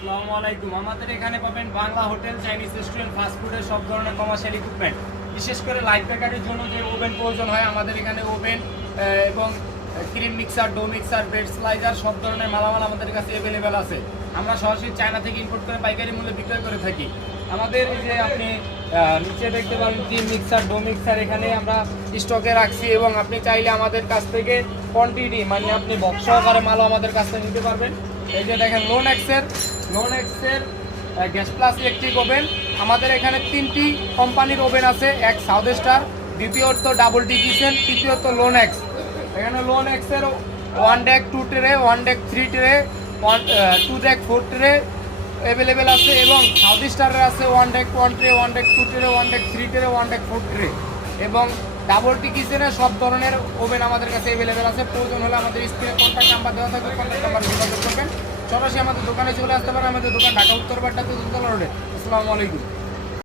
আসসালামু আলাইকুম। আমাদের এখানে পাবেন বাংলা হোটেল, চাইনিজ রেস্টুরেন্ট, ফাস্টফুডের সব ধরনের কমার্শিয়াল ইকুইপমেন্ট। বিশেষ করে লাইভ বেকারির জন্য যে ওভেন প্রয়োজন হয়, আমাদের এখানে ওভেন এবং cream mixer, do mixer, bread slicer সব ধরনের মালামাল আমাদের কাছে অ্যাভেলেবেল আছে। আমরা সরাসরি চায়না থেকে ইম্পোর্ট করে পাইকারি মূল্যে বিক্রয় করে থাকি। আমাদের এই যে আপনি নিচে দেখতে পারেন ক্রিম মিক্সার, ডো মিক্সার এখানে আমরা স্টকে রাখছি এবং আপনি চাইলে আমাদের কাছ থেকে কোয়ান্টিটি মানে আপনি বক্স সহকারে মালও আমাদের কাছ থেকে নিতে পারবেন। এই যে দেখেন লোনেক্সের গ্যাস প্লাস ইলেকট্রিক ওভেন। আমাদের এখানে 3টি কোম্পানির ওভেন আছে, এক সাউথ স্টার, দ্বিতীয়ত ডাবল ডি কিচেন, তৃতীয়ত লোনেক্স। এখানে লোনেক্সের 1 deck 2 tray, 1 deck 3 tray, 2 deck 4 tray available আছে এবং সাউথ স্টারের আছে 1 deck 1 tray, 1 deck 2 tray, 1 deck 3 tray, 1 deck 4 tray এবং ডাবল টি কিচেনের সব ধরনের ওভেন আমাদের কাছে অ্যাভেলেবেল আছে। প্রয়োজন হলে আমাদের স্ক্রিনে কন্ট্যাক্ট নাম্বার দেওয়া থাকবে, কন্ট্যাক্ট নাম্বার যোগাযোগ করবেন। সরাসরি আমাদের দোকানে চলে আসতে পারেন। আমাদের দোকান ঢাকা উত্তর বাড্ডা 2 রোডে। আসসালামু আলাইকুম।